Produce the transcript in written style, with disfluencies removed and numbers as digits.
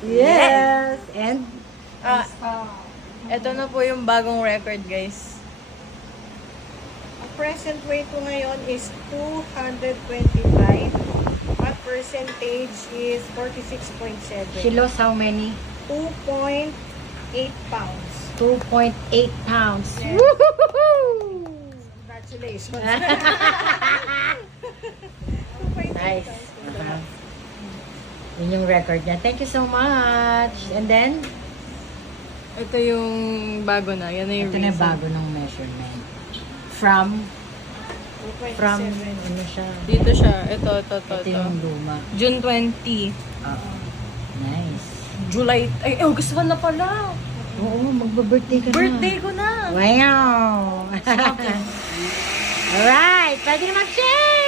Yes! And? Ito na po yung bagong record, guys. Ang present weight ko ngayon is 225. At percentage is 46.7. She lost how many? 2.8 pounds. 2.8 pounds. Yes. Woohoo! Congratulations. Nice. Yun yung record niya. Thank you so much. And then, Ito yung bago na. Yan na yung ito na reason. bago ng measurement. From, 2.7. ano siya? Dito siya. Ito. Ito yung luma. June 20. Oo. Nice. July. Ay, August 1 na pala. Oo, magba-birthday ka na. Birthday ko na. Wow! Alright, pwede na mag-share!